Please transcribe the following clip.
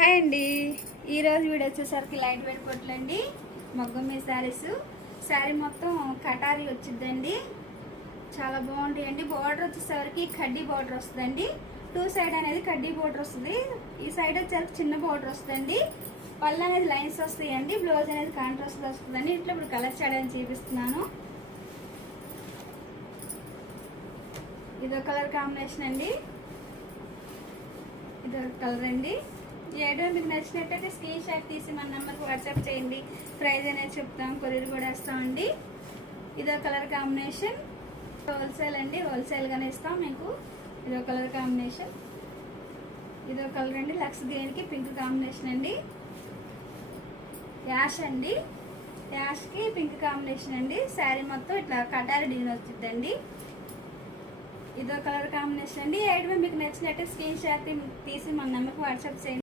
Hi అండి. ఈరోజు video వచ్చేసరికి లైట్ వెయిట్ కొట్లండి, మగ్గం మీద శారీస్. శారీ మొత్తం కటారీ వచ్చిందండి, చాలా బాగుంటాయండి. బార్డర్ వచ్చేసరికి కడ్డీ బార్డర్ వస్తుందండి. టూ సైడ్ అనేది కడ్డీ బార్డర్ వస్తుంది, ఈ సైడ్ వచ్చేసరికి చిన్న బార్డర్ వస్తుందండి. పళ్ళు అనేది లైన్స్ వస్తాయండి, బ్లౌజ్ అనేది కాంట్రాస్ట్ వస్తుందండి. ఇట్లా ఇప్పుడు కలర్ చేయడానికి చూపిస్తున్నాను. ఇదో కలర్ కాంబినేషన్ అండి, ఇదో కలర్ అండి. ఈ ఐటమ్ మీకు నచ్చినట్టయితే స్క్రీన్ షాట్ తీసి మన నెంబర్కి వాట్సాప్ చేయండి. ప్రైస్ అనేది చెప్తాం, కొరియర్ కూడా వేస్తామండి. ఇదో కలర్ కాంబినేషన్, హోల్సేల్ అండి, హోల్సేల్గానే ఇస్తాం మీకు. ఇదో కలర్ కాంబినేషన్, ఇదో కలర్ అండి, లక్స్ గ్రీన్కి పింక్ కాంబినేషన్ అండి. యాష్ అండి, యాష్కి పింక్ కాంబినేషన్ అండి. శారీ మొత్తం ఇట్లా కటారి డిజైన్ వచ్చిందండి. ఇదో కలర్ కాంబినేషన్ అండి. ఐటమ్ మీకు నచ్చినట్టు స్క్రీన్ షాట్ తీసి మన నెంబర్కి వాట్సాప్ చేయండి.